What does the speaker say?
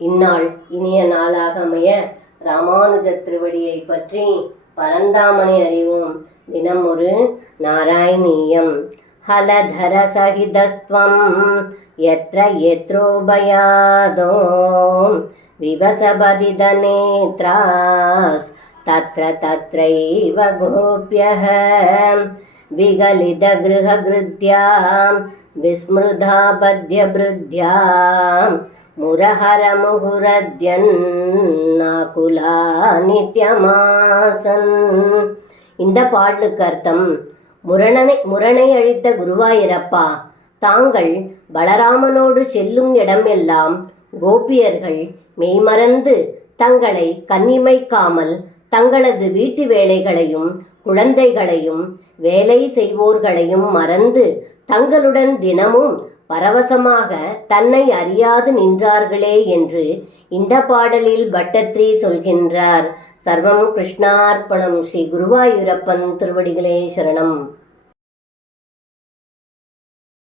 இந்நாள் இனிய நாளாக அமைய ராமானுஜ திருவடியை பற்றி பரந்தாமனை அறிவோம். தினம் ஒரு நாராயணீயம். ஹலதர சகிதஸ்வம் யத்ர யத்ரோபயாதோ விவசபதித நேத்ராஸ் தத்ர தத்ரைவ கோப்யஹ விகலித கிருஹகிருத்யாம் விஸ்மிருதா பத்யபிருத்யாம் முரஹர முகுரத்யன்னாகுலா நித்யமாசன். இந்த பாடலுக்கு அர்த்தம்: முரணை அழித்த குருவாயிரப்பா, தாங்கள் பலராமனோடு செல்லும் இடமெல்லாம் கோபியர்கள் மெய்மறந்து தங்களை கண்ணிமைக்காமல் தங்களது வீட்டு வேலைகளையும் குழந்தைகளையும் வேலை செய்வோர்களையும் மறந்து தங்களுடன் தினமும் பரவசமாக தன்னை அறியாது நின்றார்களே என்று இந்த பாடலில் பட்டத்ரி சொல்கின்றார். சர்வம் கிருஷ்ணார்ப்பணம். ஸ்ரீ குருவாயூரப்பன் திருவடிகளே சரணம்.